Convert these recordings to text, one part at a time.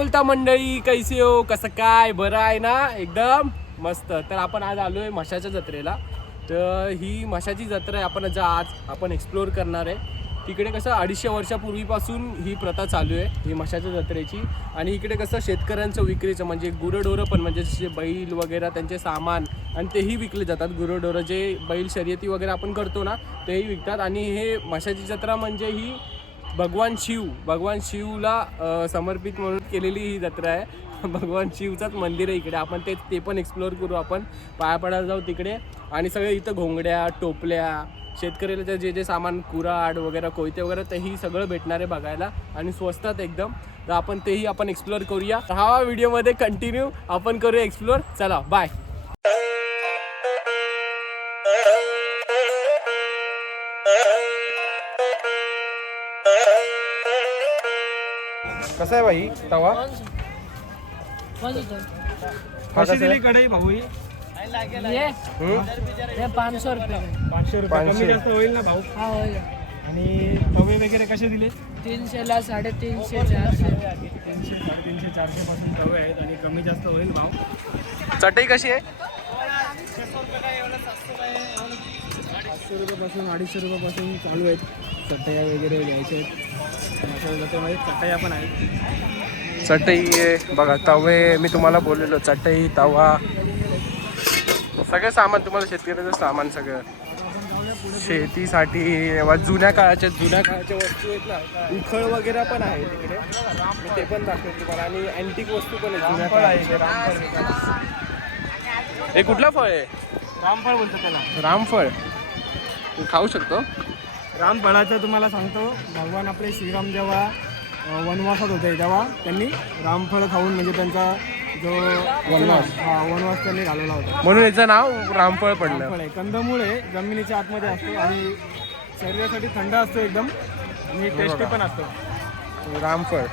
बोलता मंडळी? कैसे हो? कसं काय? बरं आहे ना? एकदम मस्त. तर आपण आज आलो आहे म्हशाच्या जत्रेला. तर ही म्हशाची जत्रा आहे. आपण ज्या आज आपण एक्सप्लोअर करणार आहे. तिकडे कसं अडीचशे वर्षापूर्वीपासून ही प्रथा चालू आहे ही म्हशाच्या जत्रेची. आणि इकडे कसं शेतकऱ्यांचं विक्रीचं म्हणजे गुरंढोरं पण म्हणजे जसे बैल वगैरे त्यांचे सामान आणि तेही विकले जातात. गुरंढोरं जे बैल शर्यती वगैरे आपण करतो ना तेही विकतात. आणि हे म्हशाची जत्रा म्हणजे ही भगवान शिव भगवान शिवला समर्पित म्हणून केलेली ही जत्रा आहे. भगवान शिवचंच मंदिर आहे इकडे. आपण ते ते पण एक्सप्लोअर करू आपण. पाया पडायला जाऊ तिकडे. आणि सगळे इथं घोंगड्या टोपल्या शेतकऱ्याचं जे जे सामान कुराड वगैरे कोयते वगैरे तेही सगळं भेटणार आहे बघायला. आणि स्वस्तात एकदम. तर आपण तेही आपण एक्सप्लोअर करूया. हा व्हिडिओमध्ये कंटिन्यू आपण करूया एक्सप्लोअर चला बाय कसा आहे भाई तवा? कशी दिली कढई भाऊ ही ये ये पाँच सौ रुपये. में पाचशे रुपये. कमी जास्त होईल ना भाऊ? हाँ आणि तवे वगैरे कसे दिले? तीनशे ला साडेतीनशे चारशे. तीनशे साडेतीनशे चारशे पासून तवे आहेत आणि कमी जास्त होईल भाव चटई कशी आहे? पाचशे रुपयापासून अडीचशे रुपयापासून चालू आहेत. चटया वगैरे घ्यायचे आहेत. जत्रेमध्ये चटया पण आहेत. चटई आहे बघा तवे मी तुम्हाला बोललेलो चटई तवा. सगळं सामान तुम्हाला शेतकऱ्याचं सामान सगळं. शेतीसाठी जुन्या काळाच्या जुन्या काळाच्या वस्तू आहेत ना उखळ वगैरे पण आहे तिकडे. ते पण दाखवेल तुम्हाला. आणि अँटिक वस्तू पण आहे जुन्या काळाच्या. हे कुठलं फळ आहे? रामफळ बोलतो त्याला. रामफळ. तू खाऊ शकतो. रामफळाचं तुम्हाला सांगतो. भगवान आपले श्रीराम जेव्हा वनवासात होते तेव्हा त्यांनी रामफळ खाऊन म्हणजे त्यांचा जो वनवास. हा वनवास त्यांनी घालवला होता. म्हणून याचं नाव रामफळ पडलं. रामफळ आहे. कंदमुळे जमिनीच्या आतमध्ये असतो आणि शरीरासाठी थंड असतो एकदम. आणि टेस्टी पण असतो. रामफळ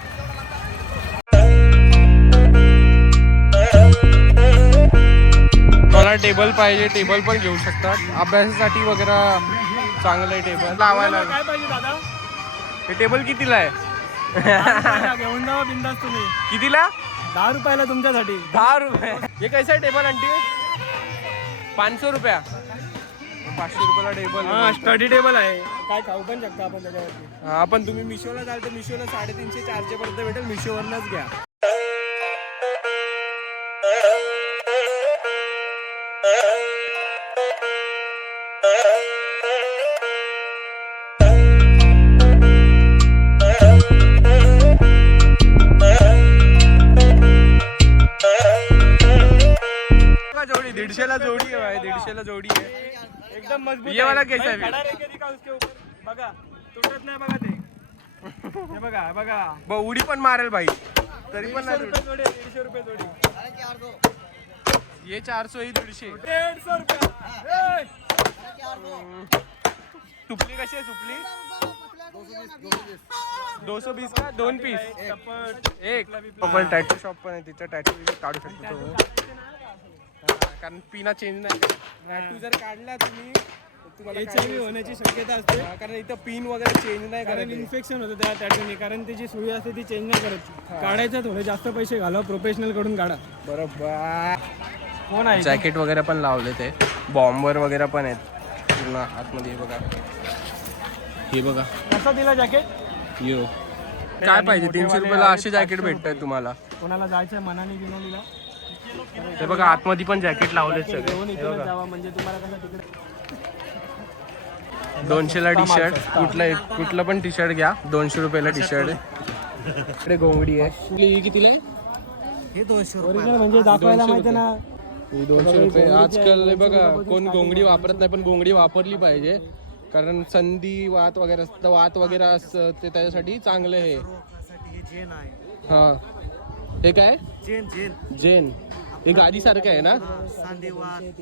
मला टेबल पाहिजे टेबल पण घेऊ शकतात. अभ्यासासाठी वगैरे चांगलं आहे टेबल लावायला काय पाहिजे दादा? हे टेबल कितीला आहे? घेऊन जावा बिंदास तुम्ही. कितीला? दहा रुपयाला तुमच्यासाठी. दहा रुपये. हे कैसा आहे टेबल आंटी? पाच सौ रुपया. पाचशे रुपयाला टेबल हा स्टडी टेबल आहे. काय खाऊ पण शकता आपण त्याच्यावरती. हा पण तुम्ही मिशोला जाल तर मिशोला साडेतीनशे चारशे पर्यंत भेटेल. मिशोवरनच घ्या. बघा जोडी दीडशेला जोडी आहे भाई, दीडशेला जोडी आहे. एकदम मजबूत ये वाला. कैसा है. बघा तुटत नाही बघा ते. हे बघा बघा. ब- उडी पण मारेल भाई. तरी पण नाही दीडशे रुपये जोडी दीडशे रुपये जोडी. ये चारशे ही दीडशे. दीड सौ रुपये सुपली कशी आहे सुपली दोनशे बीस का? दोन पीस. एक. पण टॅटू शॉप पण आहे तिच्या टॅटू काढू शकतो तो. कारण पिना चेंज नाही. टॅटू जर काढला तुम्ही एच होण्याची शक्यता असते. कारण इथं पिन वगैरे चेंज नाही कारण इन्फेक्शन होतं त्या टॅटूने कारण त्याची सुई असते ती चेंज नाही करत. काढायचं थोडे जास्त पैसे घाला प्रोफेशनलकडून काढा. बरोबर. कोण आहे? जॅकेट वगैरे पण लावले ते. बॉम्बर वगैरे पण आहेत. पूर्ण आतमध्ये हे बघा. हे बघा. कसा दिला जॅकेट यो. काय पाहिजे? तीनशे रुपयाला असे जॅकेट भेटतात तुम्हाला. कोणाला जायचं मनाने गिनवलीला हे बघा आतमध्ये पण जॅकेट लावले सगळे. इकडे जावा म्हणजे तुम्हाला कसं तिकडे दोनशेला टी शर्ट कुठलं कुठलं पण टी शर्ट घ्या. दोनशे रुपयाला टी शर्ट आहे. इकडे घोंगडी आहे. ही कितीला आहे? ओरिजिनल म्हणजे दाखवायला माहिती ना. ही दोनशे रुपये. आजकाल हे बघा कोण घोंगडी वापरत नाही पण घोंगडी वापरली पाहिजे. कारण संधी वात वगैरे असतं वात वगैरे असतं ते त्याच्यासाठी चांगलं आहे. हा. हे काय? जेन जेन. जेन. हे गादी सारखं आहे ना? सांधेवात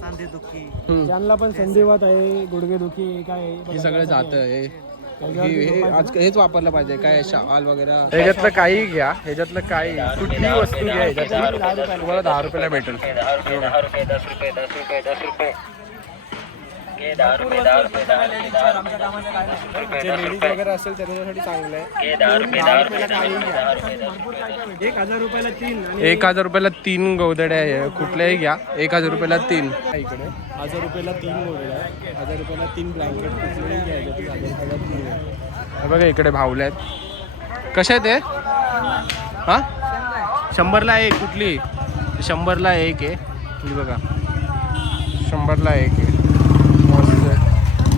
सांधेदुखी. ज्यांना पण संधिवात आहे गुडघेदुखी काय आहे, हे बघा, सगळं जातं आहे. हे आज हेच वापरलं पाहिजे काय शाल वगैरे? ह्याच्यातलं काही घ्या ह्याच्यातलं काही कुठली वस्तू घ्या ह्याच्यातली तुम्हाला दहा रुपयाला भेटेल. भरपूर वस्तू आहेत ते सगळ्या लेडीजच्या आहेत, आमच्या कामाच्या काय नाही जे लेडीज वगैरे असेल त्यांच्यासाठी चांगलं आहे. एक हजार रुपयाला तीन आणि एक हजार रुपयाला तीन गोदड्या आहे. कुठल्याही घ्या. एक हजार रुपयाला तीन. इकडे. हजार रुपयाला तीन गोदड्या आहे. हजार रुपयाला तीन ब्लँकेट कुठलेही घ्यायचे तर हजार रुपयाला तीन आहे. हे बघा इकडे भावले आहेत. कसे आहेत ते हां? शंभरला एक कुठली? शंभरला एक आहे. बघा. शंभरला एक.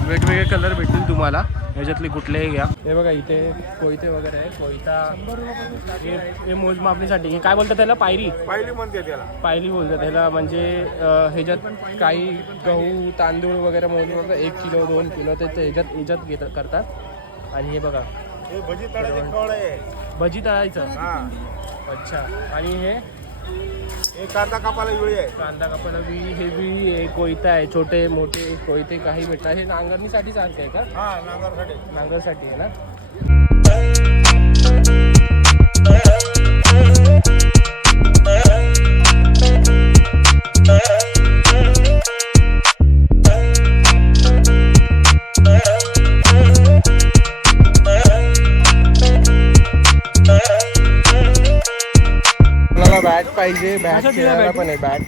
वेगवेगळे कलर भेटतील तुम्हाला. ह्याच्यातली कुठलेही घ्या. हे बघा इथे कोयते वगैरे आहे कोयता हे हे मोजमापणीसाठी. हे काय बोलतात त्याला? पायरी? पाहिली म्हणते त्याला. पायली बोलतात त्याला. म्हणजे ह्याच्यात काही गहू तांदूळ वगैरे मोजून एक किलो दोन किलो ते ह्याच्यात ह्याच्यात घेत करतात. आणि हे बघा. हे भजी आहे. भजी तळायचं हा. अच्छा. आणि हे? हे कांदा कापाला वेळी आहे. कांदा कापायला विळी हे विळी आहे कोयता आहे छोटे मोठे कोयते काही भेटतात. हे नांगरणीसाठी सारखे आहे का? हा नांगरसाठी. नांगरसाठी आहे ना? पाहिजे. बॅट खेळायला? पण आहे बॅट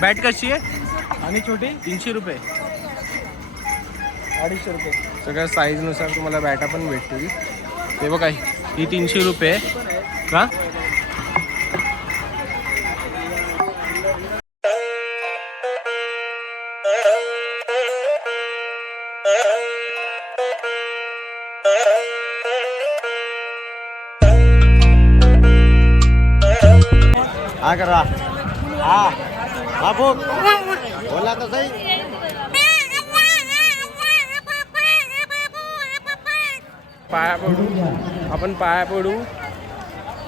बॅट कशी आहे? आणि छोटी? तीनशे रुपये. अडीचशे रुपये. सगळ्या साईजनुसार तुम्हाला बॅटा पण भेटतील. हे बघा ही तीनशे रुपये का हा करा. हा. बाबू बोला तर सही. पाया पडू. आपण पाया पडू.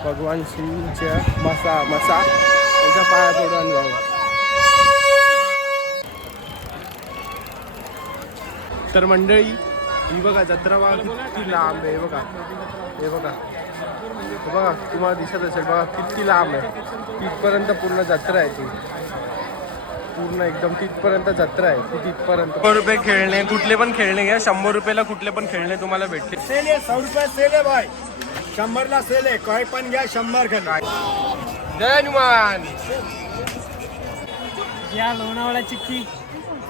भगवान शिवच्या मसा मसा. त्यांच्या पाया पडू आणि जाऊ. तर मंडळी ही बघा जत्रा बघा किती लांब आहे बघा. हे बघा. बघा तुम्हाला दिसत असेल बघा किती लांब आहे. तिथपर्यंत पूर्ण जत्रा आहे ती. पूर्ण एकदम तिथपर्यंत जत्रा आहे. ती तिथपर्यंत. शंभर रुपये खेळणे कुठले पण खेळणे घ्या. शंभर रुपयाला कुठले पण खेळणे तुम्हाला भेटतील. सेल आहे सौ रुपये सेल आहे भाई. शंभरला सेल आहे. काही पण घ्या शंभर खा जय हनुमान. या लोणावळा चिक्की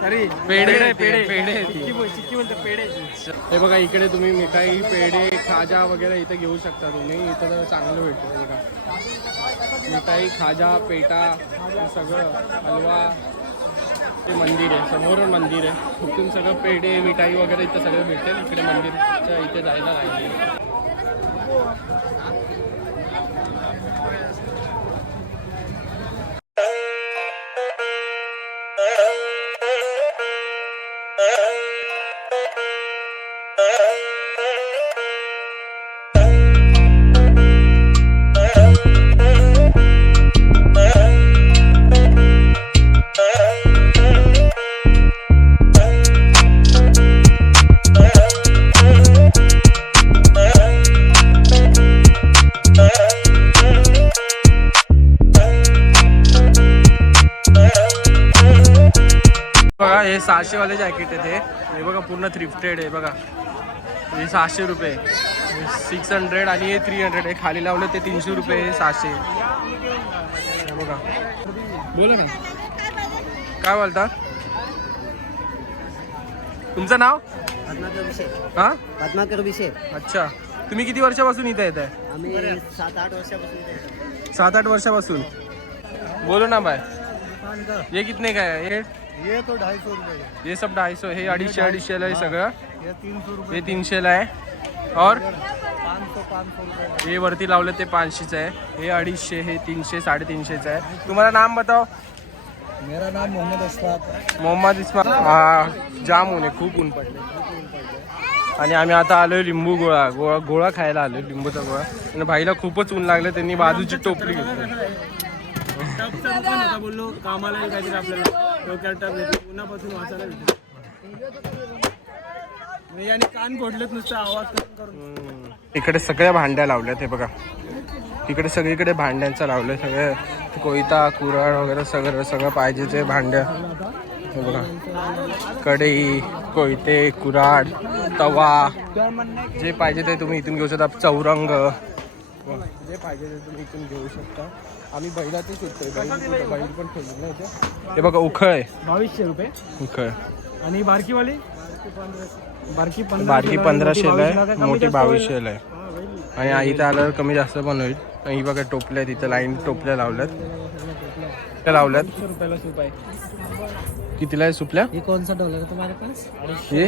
पेढे पेढे. पेढे पेढे हे बघा इकडे तुम्ही मिठाई पेढे खाजा वगैरे इथे घेऊ शकता तुम्ही. इथं तर चांगलं भेटतं बघा. मिठाई खाजा पेटा सगळं हलवा. ते मंदिर आहे समोर मंदिर आहे. इथून सगळं पेढे मिठाई वगैरे इथं सगळं भेटेल. इकडे मंदिरच्या इथे जायला लागेल बघा हे सहाशे वाले जॅकेट आहे ते. हे बघा पूर्ण थ्रिफ्टेड आहे बघा. हे सहाशे रुपये. सिक्स हंड्रेड आणि हे थ्री हंड्रेड आहे खाली लावलं ते तीनशे रुपये सहाशे. बघा. बोला ना. काय बोलता? तुमचं नाव? हां? पद्माकर विषय अच्छा. तुम्ही किती वर्षापासून इथे येत आहे आम्ही सात आठ वर्षापासून. सात आठ वर्षापासून. बोलो ना बाय. ये कितने का है? ये ये तो ढाई सौ रुपये ये सब ढाई सौ हे अडीचशे अडीचशेला आहे सगळं. ये तीन सौ हे तीनशेला आहे. और? पाँच सौ पाँच सौ रुपये हे वरती लावलं ते पाचशेचं आहे. हे अडीचशे हे तीनशे साडेतीनशेचं आहे. तुम्हाला नाम बताओ. मेरा नाम मोहम्मद अशफाक मोहम्मद इस्माल हा जाम ऊन आहे खूप ऊन पडले आणि आम्ही आता आलोय लिंबू गोळा. गोळा गोळा खायला आलोय लिंबूचा गोळा. आणि भाईला खूपच ऊन लागलं त्यांनी बाजूची टोपली घेतली. टपचा दुकान होता बोललो कामाला येईल काहीतरी आपल्याला डोक्याला टप घेतली उन्हापासून वाचायला भेटलं मी कान फोडलेत नुसतं आवाज करून करून. इकडे सगळ्या भांड्या लावल्यात हे बघा. इकडे सगळीकडे भांड्यांचं लावलं सगळं. कोयता कुराळ वगैरे सगळं सगळं पाहिजे ते भांड्या. हे बघा. कढई कोयते कुराड तवा. जे पाहिजे ते तुम्ही इथून घेऊ शकता. चौरंग. जे पाहिजे ते तुम्ही इथून घेऊ शकता. आम्ही बैलाचे शोधतोय बैल बैल पण ठेवलेलं आहे इथे. हे बघा उखळ आहे. बावीसशे रुपये. उखळ. आणि बारकीवाली? बारकी पंधरा बारकी पंधराशेला आहे. मोठी बावीसशेला आहे. आणि इथं आल्यावर कमी जास्त पण होईल. आणि ही बघा टोपल्या आहेत इथं. लाईन टोपल्या लावल्यात. त्या लावल्यात. रुपयाला सूप आहे. कितीला आहे सुपल्या? ये कौन सा डॉलर हे?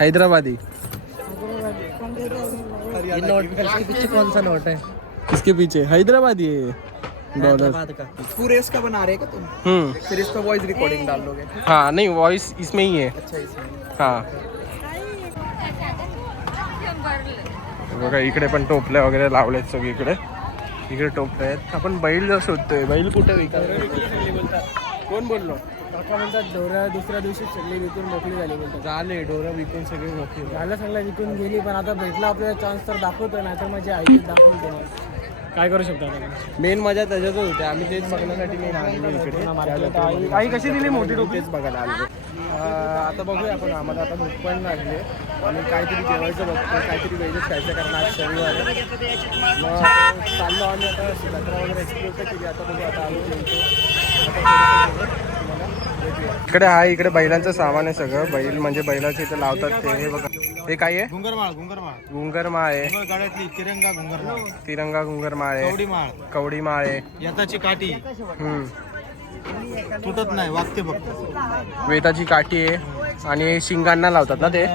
हैदराबादी. ये नोट इसके पीछे कौन सा नोट है? किसके पीछे? हैदराबादी है हैदराबाद का। पूरे इसका बना रहे तुम? हम्म। फिर इस वॉइस रिकॉर्डिंग डाल लोगे हाँ नहीं वॉइस इसमें ही है। अच्छा इसमें हाँ बघा इकडे पण टोपल्या वगैरे लावल्यात सगळीकडे. इकडे टोपल्या आहेत. आपण बैल शोधतोय बैल कुठे विकायला? कोण बोललो? काका म्हणतात डोऱ्या दुसऱ्या दिवशी सगळी विकून मोकळी झाली बोलतात झाले डोरं विकून सगळे मोठी झालं. सगळं विकून गेली पण आता भेटला आपल्याला चान्स तर दाखवतोय नाही तर माझी आई दाखवून देणार. काय करू शकतो आता? मेन मजा त्याच्यातच होते आम्ही तेच बघण्यासाठी मेन आलेलो इकडे. आई आई कशी दिली मोठी टोपी? तेच बघायला आलो आता बघूया आपण. आम्हाला आता भूक पण लागली. आम्ही काहीतरी जेवायचं बघतो काहीतरी वेगळंच खायचं कारण आज शनिवार आहे. मग आता चाललो आम्ही आता जत्रा वगैरे एक्सप्लोर केली. आता बघू आता आम्ही जेवतो. आता थोडंसं बघू. इकडे आहे इकडे बैलांचं सामान आहे सगळं. बैल म्हणजे बैलाचे इथे लावतात ते हे बघा. हे काय आहे? घुंगरमाळ आहे. गाड्यातली तिरंगा घुंगरमाळ. तिरंगा आहे. कवडी माळ कवडी माळ आहे. याताची काठी. हम्म. तुटत नाही वागते फक्त. वेताची काठी आहे. आणि शिंगांना लावतात ना ते?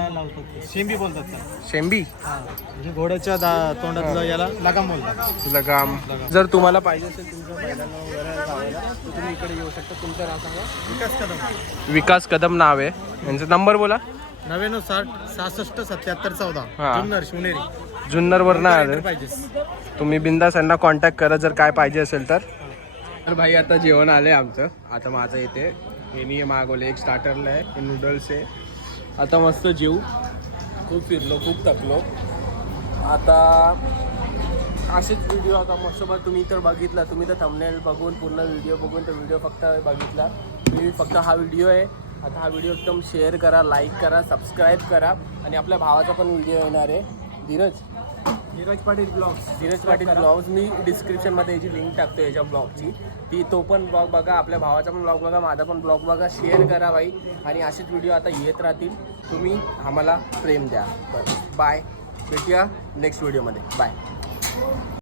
शेंबी बोलतात त्याला. शेंबी? म्हणजे घोड्याच्या दा- तोंडातलं याला लगाम बोलतात. लगाम. जर तुम्हाला पाहिजे असेल तुमच्या बैलांना वगैरे लावायला तर तुम्ही इकडे येऊ शकता. तुमचं नाव सांगा. विकास कदम. विकास कदम नाव आहे. यांचा नंबर बोला. नव्याण्णव साठ सहासष्ट सत्याहत्तर चौदा. हा. जुन्नर शिवनेरी. जुन्नरवरनं आले. पाहिजेस तुम्ही बिंदास यांना कॉन्टॅक्ट करा. जर काय पाहिजे असेल तर. तर भाई आता जेवण आले आमचं. आता माझं इथे यांनी मागवले एक स्टार्टरला आहे हे नूडल्स आहे. आता मस्त जेऊ. खूप फिरलो खूप थकलो. आता असेच व्हिडिओ आता मस्त बघ तुम्ही तर बघितला. तुम्ही तर थंबनेल बघून पूर्ण व्हिडिओ बघून तर व्हिडिओ फक्त बघितला. मी फक्त हा व्हिडिओ आहे. आता हा व्हिडिओ एकदम शेअर करा लाईक करा सबस्क्राईब करा. आणि आपल्या भावाचा पण व्हिडिओ येणार आहे. धीरज. नीरज पाटील ब्लॉग्स. धीरज पाटील ब्लॉग्स. मी डिस्क्रिप्शनमध्ये याची लिंक टाकतो याच्या ब्लॉगची ती तो पण ब्लॉग बघा आपल्या भावाचा पण ब्लॉग बघा माझा पण ब्लॉग बघा शेअर करा बाई आणि असेच व्हिडिओ आता येत राहतील. तुम्ही आम्हाला प्रेम द्या. बरं. बाय भेटूया नेक्स्ट व्हिडिओमध्ये बाय